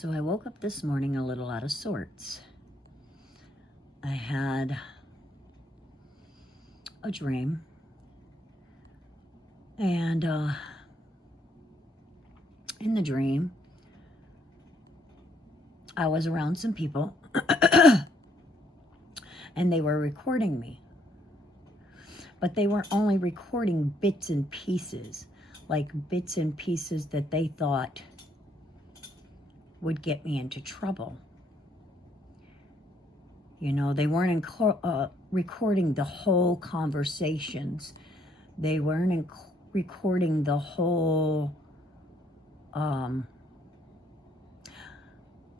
So I woke up this morning a little out of sorts. I had a dream, and in the dream, I was around some people, and they were recording me. But they were only recording bits and pieces, like bits and pieces that they thought would get me into trouble. You know, they weren't recording the whole conversations. They weren't recording the whole, they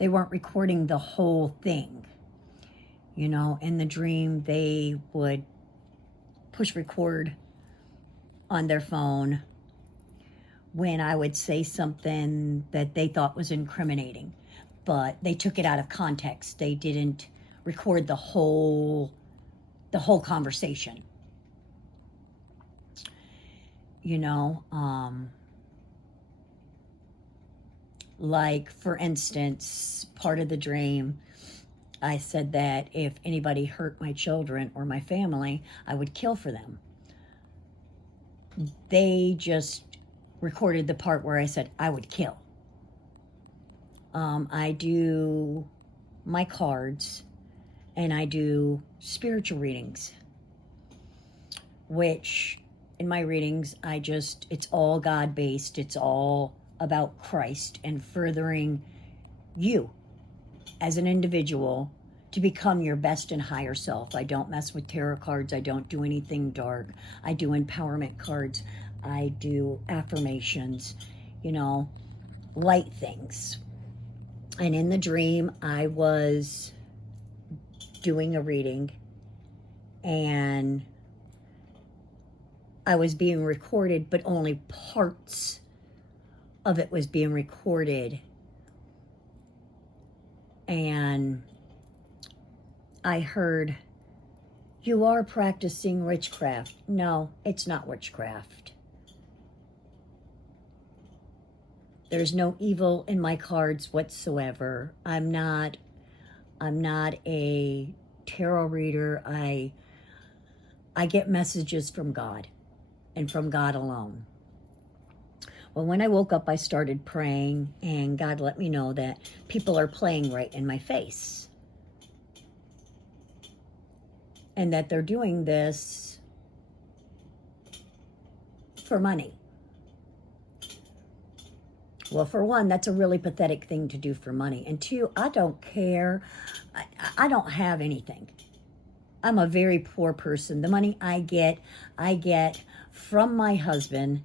weren't recording the whole thing. You know, in the dream, they would push record on their phone when I would say something that they thought was incriminating, but they took it out of context. They didn't record the whole conversation. You know, like for instance, part of the dream, I said that if anybody hurt my children or my family, I would kill for them. They just recorded the part where I said I would kill. I do my cards, and I do spiritual readings, which in my readings, it's all God-based. It's all about Christ and furthering you as an individual to become your best and higher self. I don't mess with tarot cards. I don't do anything dark. I do empowerment cards. I do affirmations, you know, light things. And in the dream, I was doing a reading, and I was being recorded, but only parts of it was being recorded. And I heard, "You are practicing witchcraft." No, it's not witchcraft. There's no evil in my cards whatsoever. I'm not a tarot reader. I get messages from God and from God alone. Well, when I woke up, I started praying, and God let me know that people are playing right in my face, and that they're doing this for money. Well, for one, that's a really pathetic thing to do for money. And two, I don't care. I don't have anything. I'm a very poor person. The money I get from my husband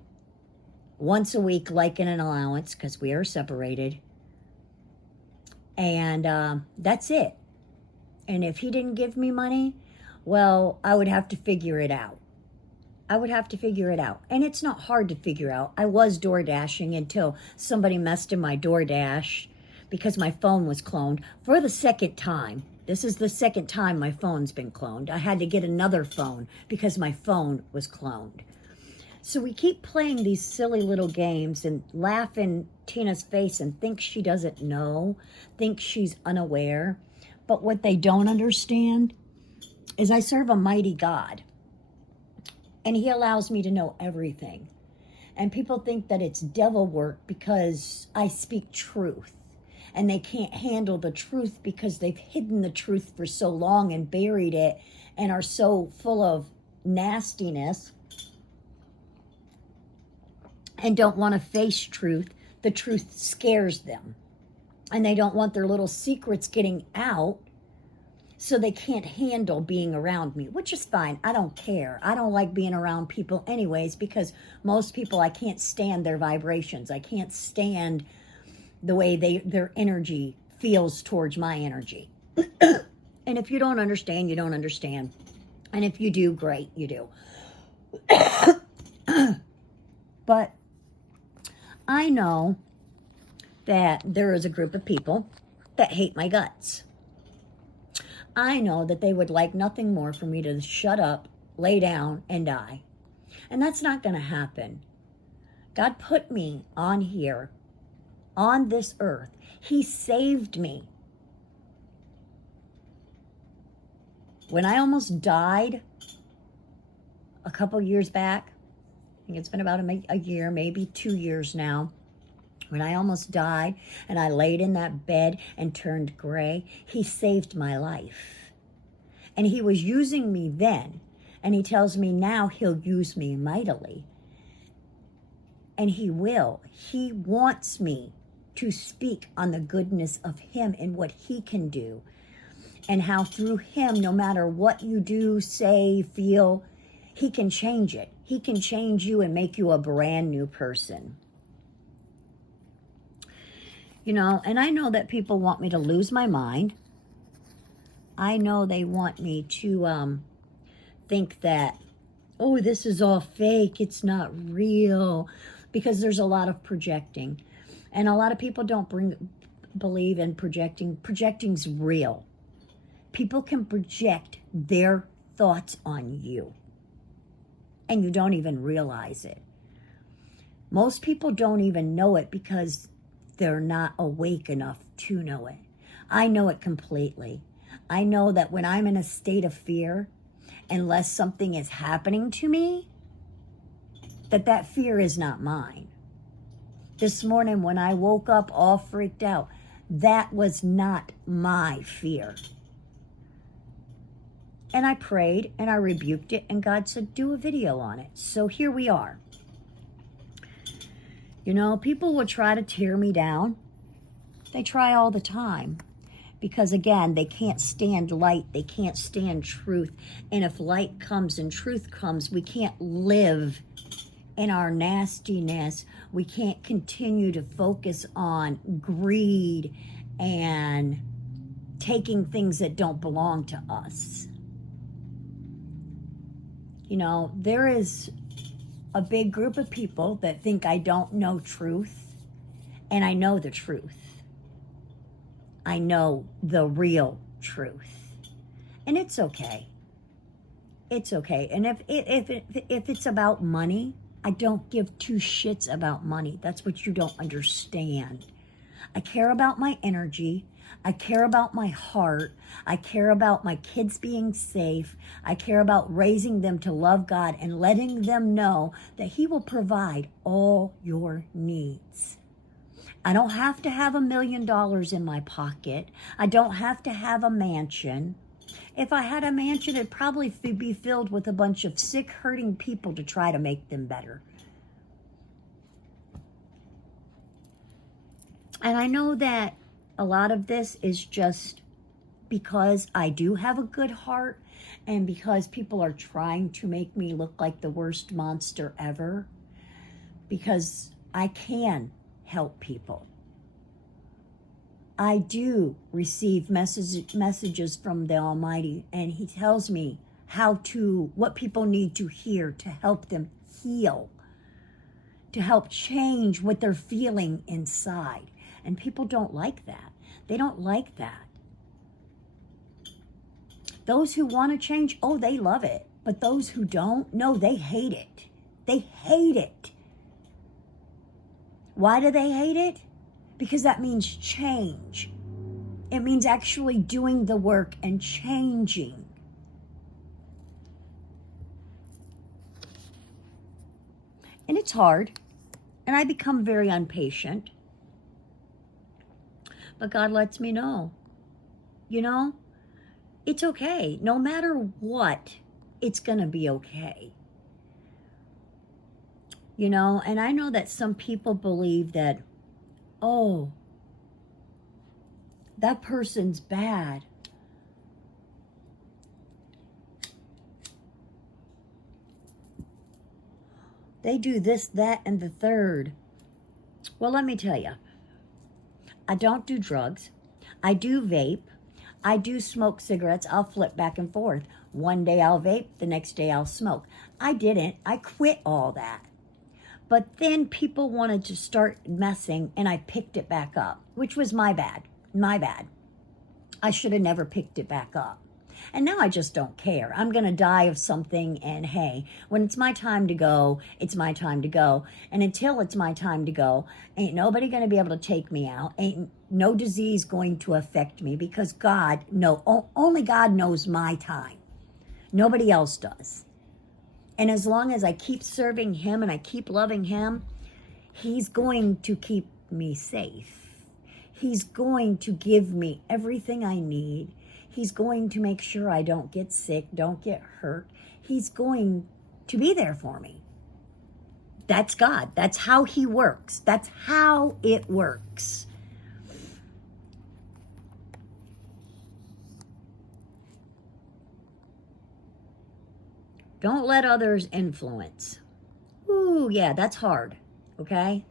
once a week, like in an allowance, because we are separated. And that's it. And if he didn't give me money, well, I would have to figure it out. And it's not hard to figure out. I was door dashing until somebody messed in my DoorDash because my phone was cloned for the second time. This is the second time my phone's been cloned. I had to get another phone because my phone was cloned. So we keep playing these silly little games and laugh in Tina's face and think she doesn't know, think she's unaware. But what they don't understand is I serve a mighty God. And he allows me to know everything. And people think that it's devil work because I speak truth. And they can't handle the truth because they've hidden the truth for so long and buried it and are so full of nastiness and don't want to face truth. The truth scares them. And they don't want their little secrets getting out. So they can't handle being around me, which is fine. I don't care. I don't like being around people anyways, because most people, I can't stand their vibrations. I can't stand the way their energy feels towards my energy. And if you don't understand, you don't understand. And if you do, great, you do. But I know that there is a group of people that hate my guts. I know that they would like nothing more for me to shut up, lay down, and die. And that's not going to happen. God put me on here on this earth. He saved me. When I almost died a couple years back, I think it's been about a year, maybe 2 years now, when I almost died and I laid in that bed and turned gray, he saved my life. And he was using me then, and he tells me now he'll use me mightily. And he will. He wants me to speak on the goodness of him and what he can do, and how through him, no matter what you do, say, feel, he can change it. He can change you and make you a brand new person. You know, and I know that people want me to lose my mind. I know they want me to think that, oh, this is all fake, it's not real, because there's a lot of projecting. And a lot of people don't believe in projecting. Projecting's real. People can project their thoughts on you, and you don't even realize it. Most people don't even know it because they're not awake enough to know it. I know it completely. I know that when I'm in a state of fear, unless something is happening to me, that fear is not mine. This morning when I woke up all freaked out, that was not my fear. And I prayed and I rebuked it, and God said, do a video on it. So here we are. You know, people will try to tear me down. They try all the time. Because again, they can't stand light. They can't stand truth. And if light comes and truth comes, we can't live in our nastiness. We can't continue to focus on greed and taking things that don't belong to us. You know, there is a big group of people that think I don't know truth, and I know the truth. I know the real truth, and it's okay. It's okay. And if it's about money, I don't give two shits about money. That's what you don't understand. I care about my energy. I care about my heart. I care about my kids being safe. I care about raising them to love God and letting them know that He will provide all your needs. I don't have to have $1 million in my pocket. I don't have to have a mansion. If I had a mansion, it'd probably be filled with a bunch of sick, hurting people to try to make them better. And I know that a lot of this is just because I do have a good heart, and because people are trying to make me look like the worst monster ever, because I can help people. I do receive messages from the Almighty, and He tells me what people need to hear to help them heal, to help change what they're feeling inside. And people don't like that. They don't like that. Those who want to change, oh, they love it. But those who don't, no, they hate it. They hate it. Why do they hate it? Because that means change. It means actually doing the work and changing. And it's hard. And I become very impatient. But God lets me know, you know, it's okay. No matter what, it's going to be okay. You know, and I know that some people believe that, oh, that person's bad. They do this, that, and the third. Well, let me tell you. I don't do drugs. I do vape. I do smoke cigarettes. I'll flip back and forth. One day I'll vape, the next day I'll smoke. I didn't. I quit all that. But then people wanted to start messing, and I picked it back up, which was my bad. My bad. I should have never picked it back up. And now I just don't care. I'm going to die of something, and hey, when it's my time to go, it's my time to go. And until it's my time to go, ain't nobody going to be able to take me out. Ain't no disease going to affect me, because God, no, only God knows my time. Nobody else does. And as long as I keep serving Him and I keep loving Him, He's going to keep me safe. He's going to give me everything I need. He's going to make sure I don't get sick, don't get hurt. He's going to be there for me. That's God. That's how He works. That's how it works. Don't let others influence. Ooh, yeah, that's hard. Okay?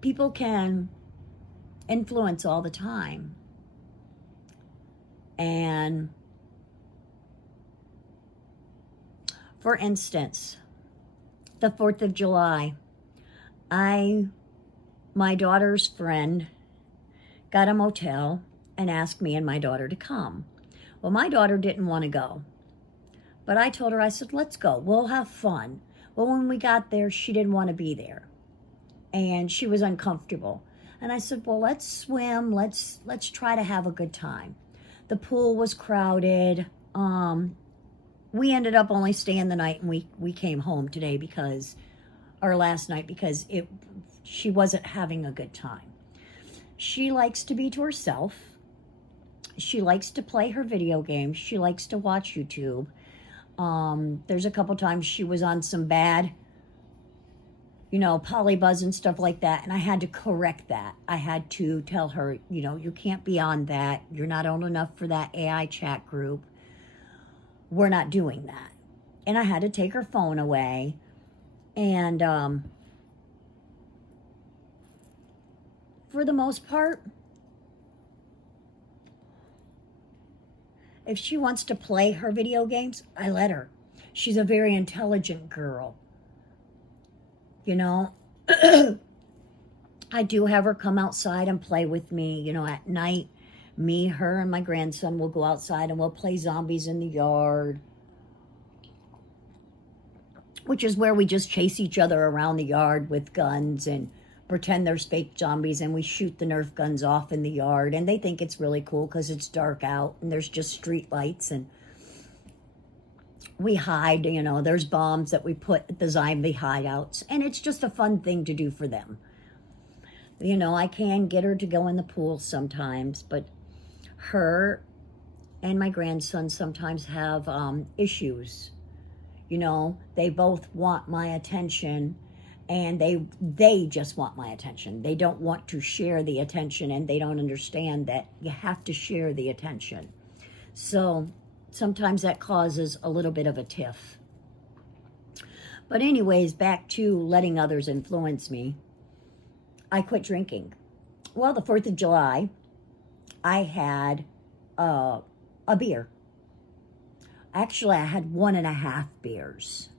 People can influence all the time. And for instance, the 4th of July, my daughter's friend got a motel and asked me and my daughter to come. Well, my daughter didn't want to go. But I told her, I said, let's go. We'll have fun. Well, when we got there, she didn't want to be there. And she was uncomfortable. And I said, well, let's swim. Let's try to have a good time. The pool was crowded. We ended up only staying the night, and we came home today last night because she wasn't having a good time. She likes to be to herself. She likes to play her video games. She likes to watch YouTube. There's a couple times she was on some bad, Polybuzz and stuff like that, and I had to correct that. I had to tell her, you can't be on that. You're not old enough for that AI chat group. We're not doing that. And I had to take her phone away. And for the most part, if she wants to play her video games, I let her. She's a very intelligent girl. I do have her come outside and play with me, at night. Me, her, and my grandson will go outside and we'll play zombies in the yard, which is where we just chase each other around the yard with guns and pretend there's fake zombies, and we shoot the Nerf guns off in the yard, and they think it's really cool because it's dark out and there's just street lights, and we hide, there's bombs that we put at the zombie hideouts, and it's just a fun thing to do for them. I can get her to go in the pool sometimes, but her and my grandson sometimes have issues. They both want my attention, and they just want my attention. They don't want to share the attention, and they don't understand that you have to share the attention. So sometimes that causes a little bit of a tiff. But anyways, back to letting others influence me. I quit drinking. Well, the 4th of July, I had a beer. Actually, I had 1.5 beers.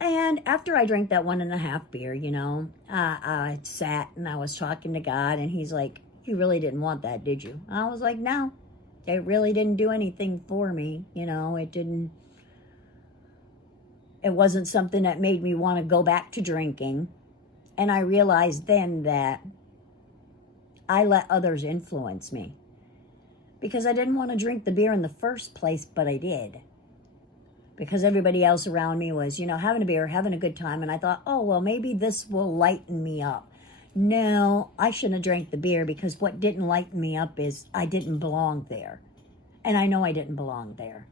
And after I drank that 1.5 beer, I sat and I was talking to God, and He's like, you really didn't want that, did you? I was like, no, it really didn't do anything for me. It wasn't something that made me want to go back to drinking. And I realized then that I let others influence me, because I didn't want to drink the beer in the first place, but I did. Because everybody else around me was, having a beer, having a good time. And I thought, oh, well, maybe this will lighten me up. No, I shouldn't have drank the beer, because what didn't lighten me up is I didn't belong there. And I know I didn't belong there.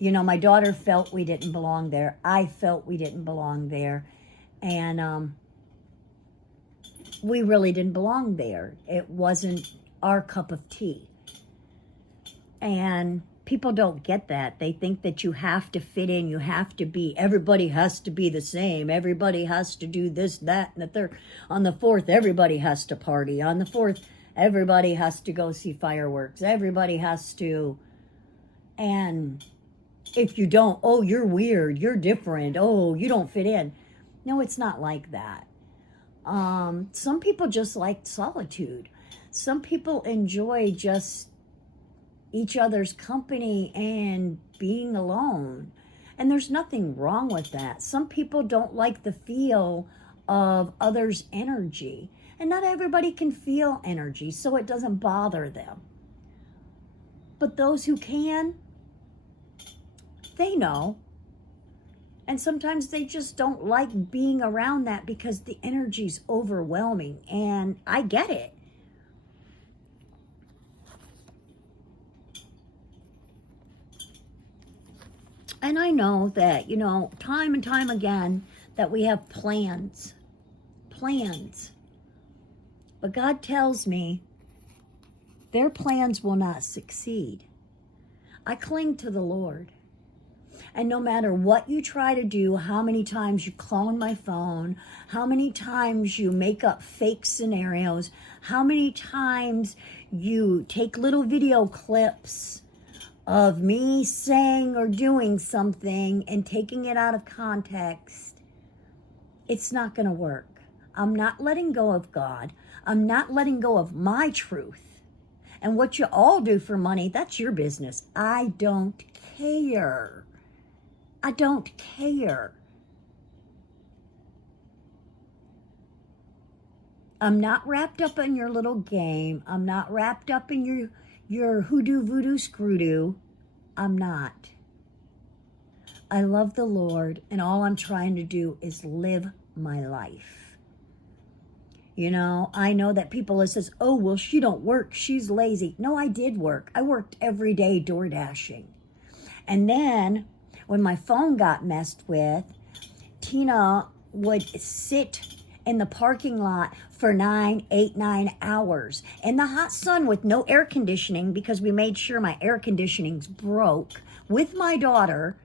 My daughter felt we didn't belong there. I felt we didn't belong there. And we really didn't belong there. It wasn't our cup of tea. And people don't get that. They think that you have to fit in. You have to be, everybody has to be the same. Everybody has to do this, that, and the third. On the 4th, everybody has to party. On the 4th, everybody has to go see fireworks. Everybody has to. And if you don't, oh, you're weird. You're different. Oh, you don't fit in. No, it's not like that. Some people just like solitude. Some people enjoy just each other's company and being alone. And there's nothing wrong with that. Some people don't like the feel of others' energy. And not everybody can feel energy, so it doesn't bother them. But those who can, they know. And sometimes they just don't like being around that because the energy's overwhelming. And I get it. And I know that, time and time again, that we have plans. Plans. But God tells me their plans will not succeed. I cling to the Lord. And no matter what you try to do, how many times you clone my phone, how many times you make up fake scenarios, how many times you take little video clips of me saying or doing something and taking it out of context, it's not going to work. I'm not letting go of God. I'm not letting go of my truth. And what you all do for money, that's your business. I don't care. I don't care. I'm not wrapped up in your little game. I'm not wrapped up in your hoodoo, voodoo, screw-doo. I'm not. I love the Lord, and all I'm trying to do is live my life. I know that people that says, oh, well, she don't work. She's lazy. No, I did work. I worked every day door dashing. And then when my phone got messed with, Tina would sit in the parking lot for 9 hours in the hot sun with no air conditioning because we made sure my air conditioning's broke with my daughter,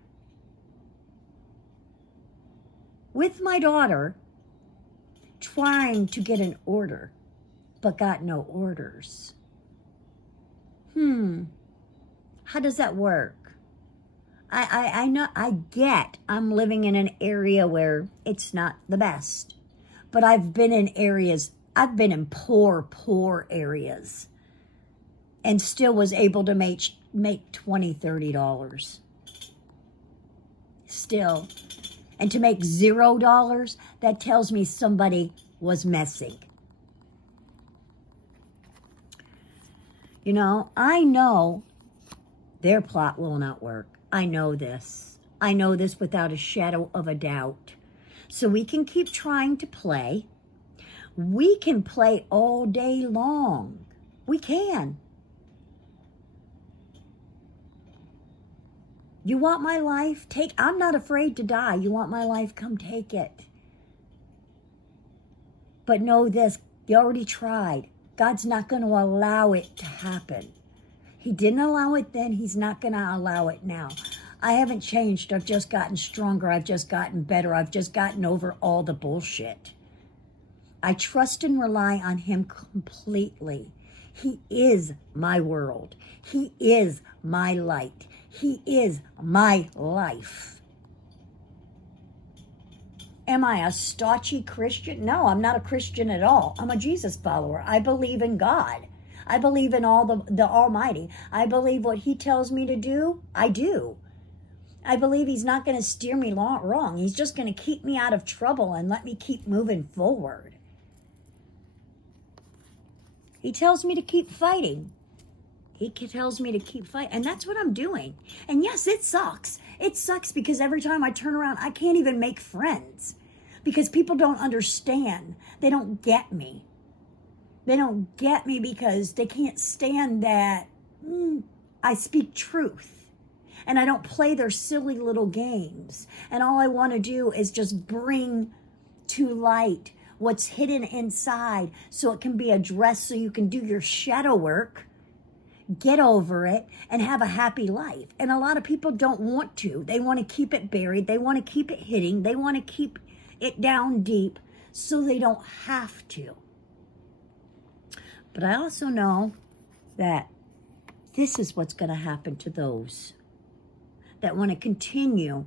trying to get an order, but got no orders. How does that work? I know, I'm living in an area where it's not the best, but I've been in poor areas and still was able to make $20, $30 still. And to make $0, that tells me somebody was messing. I know their plot will not work. I know this. I know this without a shadow of a doubt. So we can keep trying to play. We can play all day long. We can. You want my life? I'm not afraid to die. You want my life? Come take it. But know this, you already tried. God's not going to allow it to happen. He didn't allow it then. He's not going to allow it now. I haven't changed. I've just gotten stronger. I've just gotten better. I've just gotten over all the bullshit. I trust and rely on him completely. He is my world. He is my light. He is my life. Am I a staunchy Christian? No, I'm not a Christian at all. I'm a Jesus follower. I believe in God. I believe in the Almighty. I believe what he tells me to do, I do. I believe he's not going to steer me wrong. He's just going to keep me out of trouble and let me keep moving forward. He tells me to keep fighting. He tells me to keep fighting, and that's what I'm doing. And yes, it sucks. It sucks because every time I turn around, I can't even make friends because people don't understand. They don't get me. They don't get me because they can't stand that I speak truth and I don't play their silly little games. And all I want to do is just bring to light what's hidden inside so it can be addressed so you can do your shadow work, get over it, and have a happy life. And a lot of people don't want to. They want to keep it buried. They want to keep it hidden. They want to keep it down deep so they don't have to. But I also know that this is what's going to happen to those that want to continue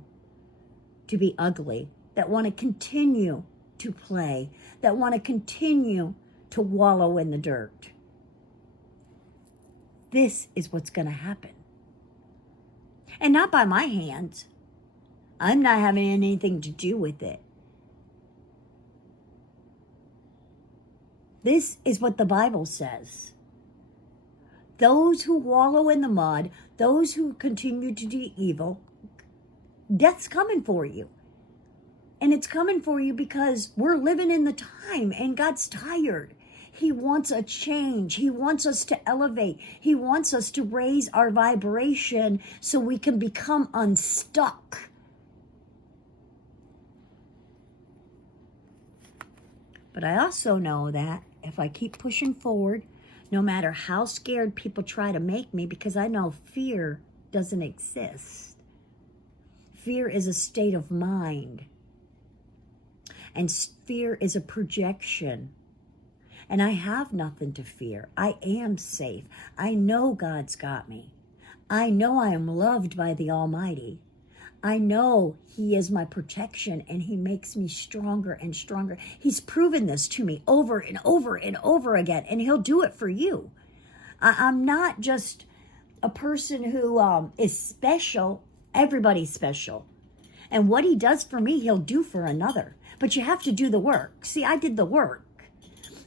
to be ugly, that want to continue to play, that want to continue to wallow in the dirt. This is what's going to happen. And not by my hands. I'm not having anything to do with it. This is what the Bible says. Those who wallow in the mud, those who continue to do evil, death's coming for you. And it's coming for you because we're living in the time and God's tired. He wants a change. He wants us to elevate. He wants us to raise our vibration so we can become unstuck. But I also know that if I keep pushing forward, no matter how scared people try to make me, because I know fear doesn't exist. Fear is a state of mind. And fear is a projection. And I have nothing to fear. I am safe. I know God's got me. I know I am loved by the Almighty. I know He is my protection and He makes me stronger and stronger. He's proven this to me over and over and over again, and He'll do it for you. I'm not just a person who is special. Everybody's special. And what He does for me, He'll do for another. But you have to do the work. See, I did the work.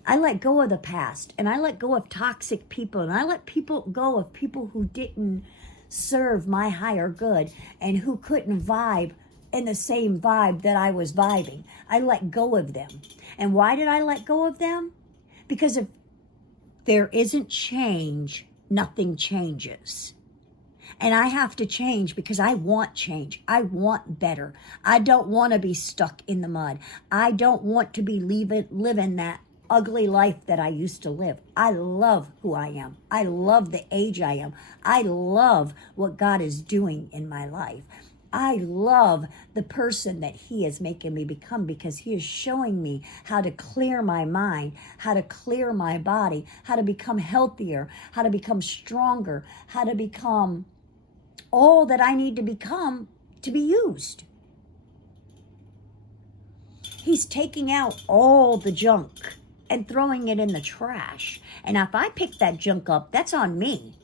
I let go of the past, and I let go of toxic people, and I let people go of people who didn't serve my higher good and who couldn't vibe in the same vibe that I was vibing. I let go of them. And why did I let go of them? Because if there isn't change, nothing changes. And I have to change because I want change. I want better. I don't want to be stuck in the mud. I don't want to be living that ugly life that I used to live. I love who I am. I love the age I am. I love what God is doing in my life. I love the person that He is making me become because He is showing me how to clear my mind, how to clear my body, how to become healthier, how to become stronger, how to become all that I need to become to be used. He's taking out all the junk and throwing it in the trash. And if I pick that junk up, that's on me.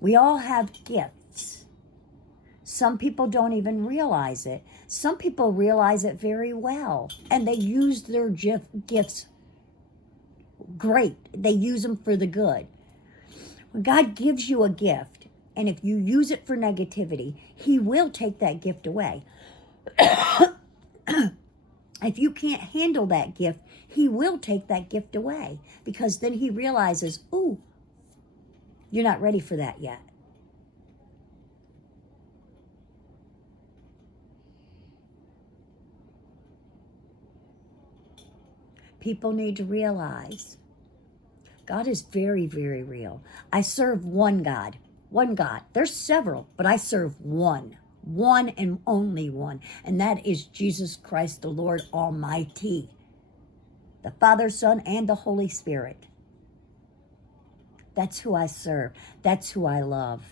We all have gifts. Some people don't even realize it. Some people realize it very well. And they use their gifts great. They use them for the good. When God gives you a gift, and if you use it for negativity, He will take that gift away. If you can't handle that gift, He will take that gift away because then He realizes, ooh, you're not ready for that yet. People need to realize God is very, very real. I serve one God. One God. There's several, but I serve one. One and only one. And that is Jesus Christ, the Lord Almighty. The Father, Son, and the Holy Spirit. That's who I serve. That's who I love.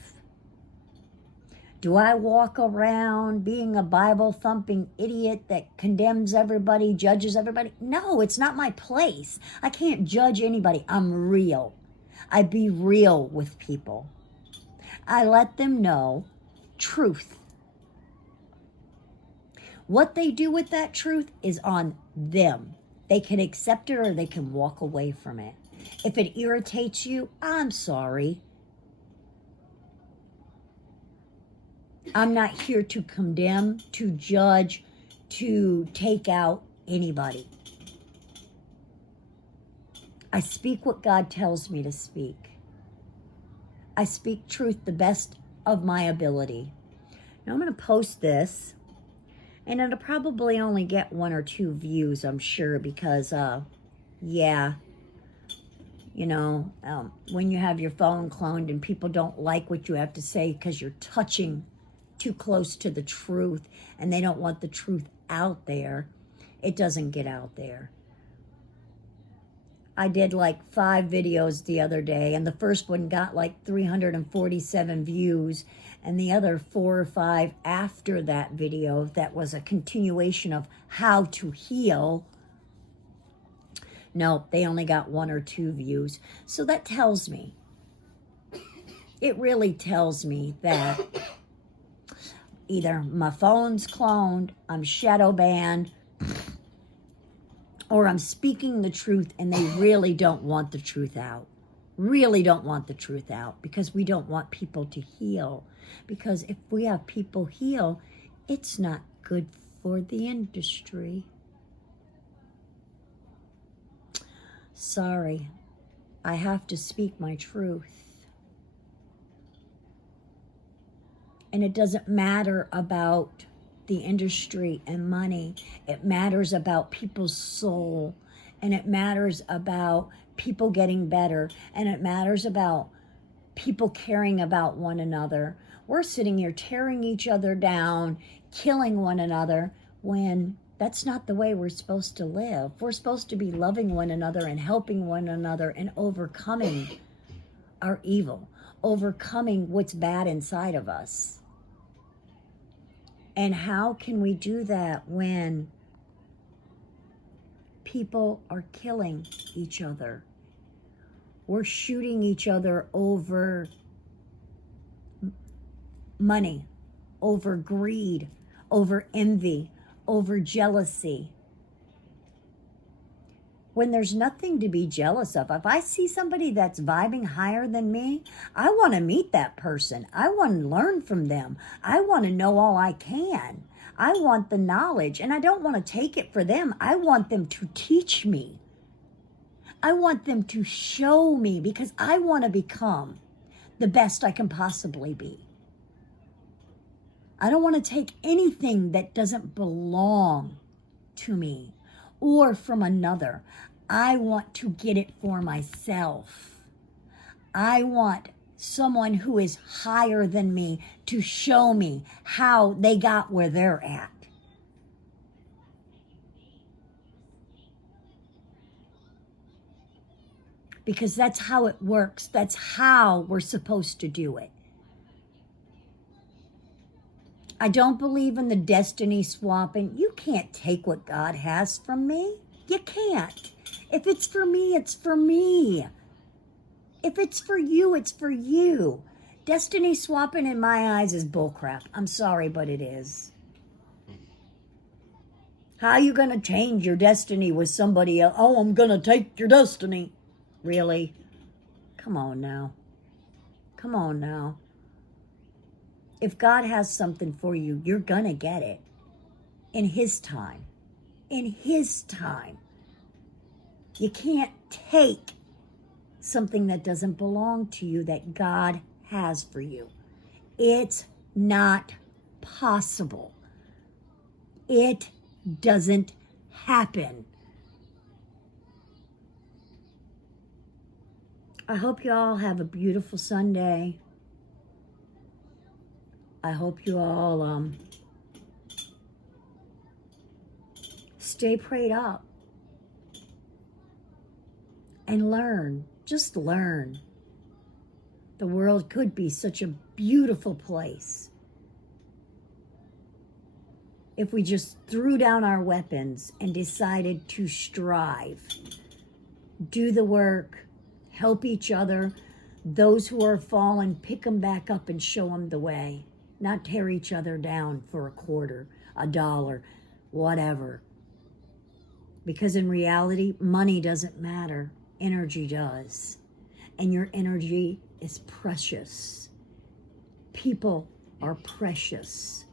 Do I walk around being a Bible-thumping idiot that condemns everybody, judges everybody? No, it's not my place. I can't judge anybody. I'm real. I be real with people. I let them know truth. What they do with that truth is on them. They can accept it or they can walk away from it. If it irritates you, I'm sorry. I'm not here to condemn, to judge, to take out anybody. I speak what God tells me to speak. I speak truth the best of my ability. Now I'm going to post this, and it'll probably only get 1 or 2 views, I'm sure, because, yeah, you know, when you have your phone cloned and people don't like what you have to say because you're touching too close to the truth and they don't want the truth out there, it doesn't get out there. I did like 5 videos the other day, and the first one got like 347 views, and the other 4 or 5 after that video that was a continuation of how to heal, no, they only got 1 or 2 views. So that tells me, it really tells me that either my phone's cloned, I'm shadow banned, or I'm speaking the truth and they really don't want the truth out. Really don't want the truth out, because we don't want people to heal. Because if we have people heal, it's not good for the industry. Sorry, I have to speak my truth. And it doesn't matter about the industry and money. It matters about people's soul. And it matters about people getting better. And it matters about people caring about one another. We're sitting here tearing each other down, killing one another, when that's not the way we're supposed to live. We're supposed to be loving one another and helping one another and overcoming our evil, overcoming what's bad inside of us. And how can we do that when people are killing each other? We're shooting each other over money, over greed, over envy, over jealousy. When there's nothing to be jealous of. If I see somebody that's vibing higher than me, I want to meet that person. I want to learn from them. I want to know all I can. I want the knowledge, and I don't want to take it for them. I want them to teach me. I want them to show me, because I want to become the best I can possibly be. I don't want to take anything that doesn't belong to me or from another. I want to get it for myself. I want someone who is higher than me to show me how they got where they're at. Because that's how it works. That's how we're supposed to do it. I don't believe in the destiny swapping. You can't take what God has from me. You can't. If it's for me, it's for me. If it's for you, it's for you. Destiny swapping in my eyes is bullcrap. I'm sorry, but it is. How are you going to change your destiny with somebody else? Oh, I'm going to take your destiny. Really? Come on now. Come on now. If God has something for you, you're going to get it in His time. In His time. You can't take something that doesn't belong to you that God has for you. It's not possible. It doesn't happen. I hope you all have a beautiful Sunday. I hope you all stay prayed up and learn. Just learn. The world could be such a beautiful place if we just threw down our weapons and decided to strive, do the work, help each other. Those who are fallen, pick them back up and show them the way. Not tear each other down for a quarter, $1, whatever. Because in reality, money doesn't matter. Energy does. And your energy is precious. People are precious.